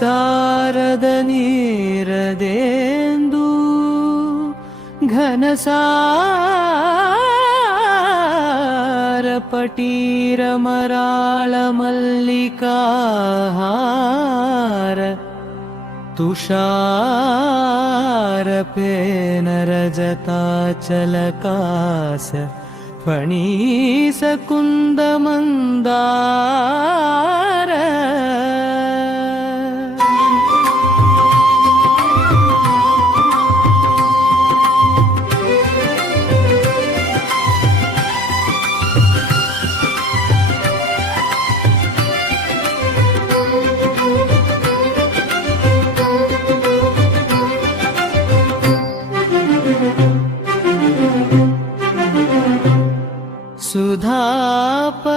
ಸಾರದ ನೀರದೆಂದು ಘನಸಾರ ಪಟೀರ ಮರಾಳ ಮಲ್ಲಿಕಾಹಾರ ತುಷಾರ ಪೇನ ರಜತಾಚಲಕಾಸ ಫಣೀಸ ಕುಂದ ಮಂದಾರ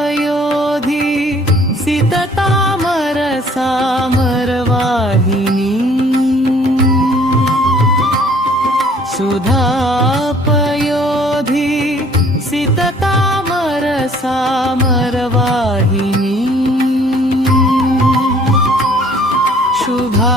सुधापयोधि सिततामर सामरवाहिनी सुधापयोधि सिततामर सामरवाहिनी शुभा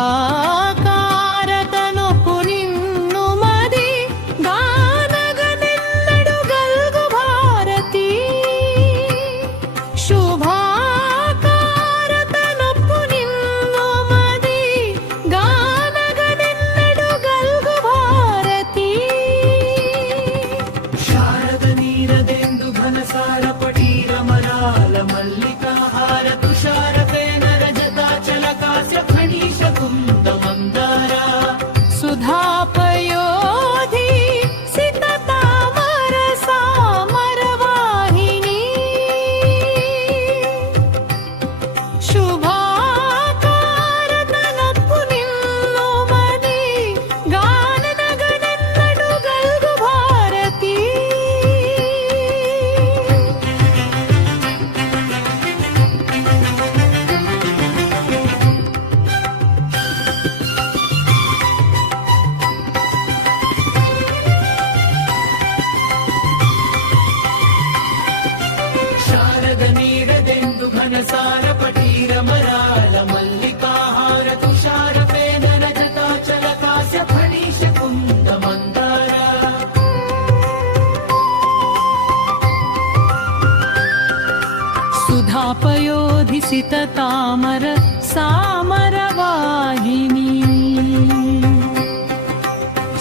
सुधापयोधिसित तामर सामरवाहिनी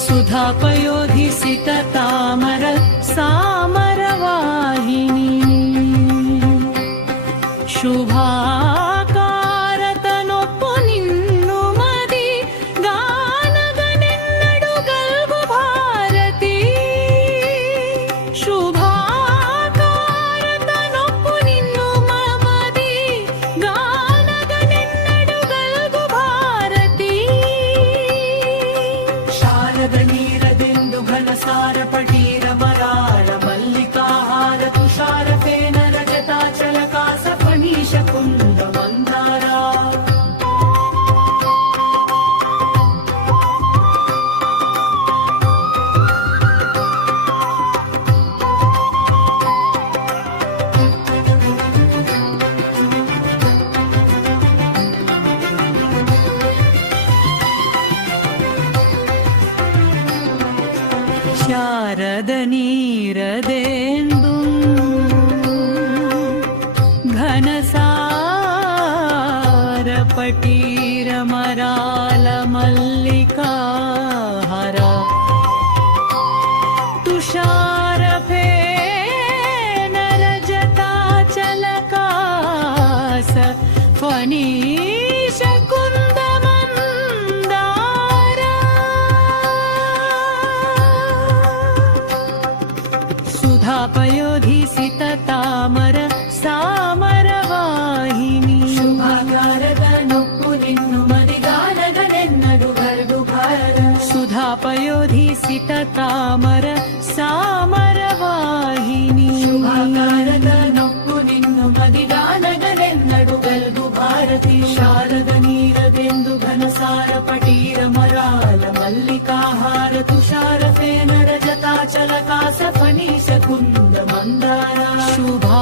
सुधापयोधिसित तामर सामरवाहिनी शुभा ಶಾರದ ನೀರದೆಂದು ಘನಸಾರ ಪಟೀರ ಮರಾಲ ಮಲ್ಲಿಕಾಹಾರ ತುಷಾರ ಫೇನ ರಜತಾಚಲಕಾಸ ಫಣೀಶ ಕುಂದ ಮಂದಾರ ಸುಧಾಪಯೋಧಿಸಿತ ತಾಮರ ಸಾಮರವಾಹಿನಿ ಶುಭಾಕಾರದ ನೊಪ್ಪು ನಿನ್ನು ಮದಿಗಾನಗನೆನ್ನಡು ಗರ್ದು ಭಾರ ಸುಧಾಪಯೋಧಿಸಿತ ತಾಮರ ಸಾಮರವಾಹಿನಿ ಶುಭಾಕಾರದ ನೊಪ್ಪು ನಿನ್ನು ಮದಿಗಾನಗನೆನ್ನಡು ಗರ್ದು ಭಾರತಿ ಶಾರದ ನೀರದೆಂದು ಘನಸಾರ ಪಟೀರ ಮರಾಲ ಮಲ್ಲಿಕಾಹಾರ ತುಷಾರ ಫೇನ ರಜತಾಚಲಕಾಸ ಫಣೀಶ ಕುಂದ ಮಂದಾರ ಶುಭಾಕಾರತನೊಪ್ಪು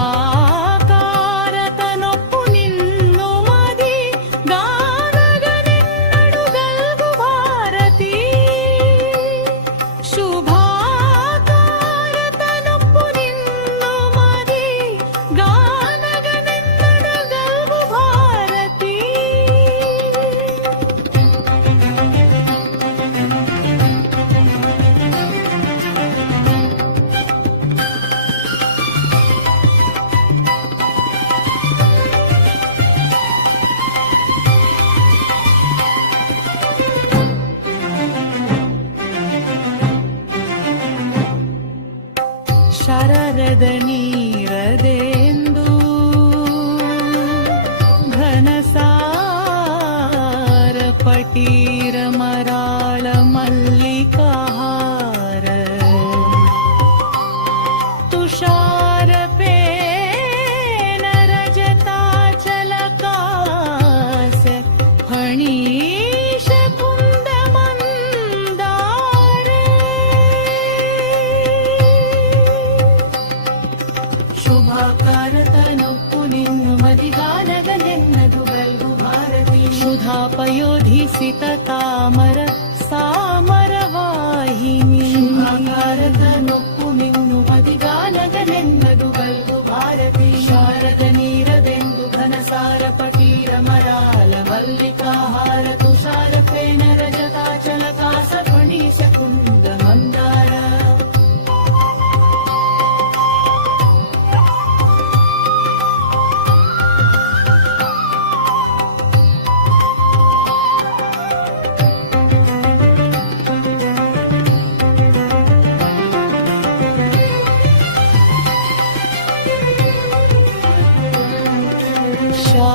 ನಿನ್ನು ಮದಿ ಗಾನಗನೆ ಪಯೋಧಿಸಿತ ತಾಮರ ಸಾಮರವಾಹಿನಿ ನೊಪ್ಪು ನಿನ್ನು ಮದಿಗಾನಗನೆನ್ನದು ಗಲ್ಗು ಭಾರತಿ ಶಾರದ ನೀರದೆಂದು ಘನಸಾರ ಪಟೀರ ಮರಾಲ ಮಲ್ಲಿಕಾಹಾರ ತುಷಾರ ಫೇನ ರಜತಾಚಲ ಕಾಸ ಫಣೀಶ ಕುಂದ ಮಂದಾರ ಶಾ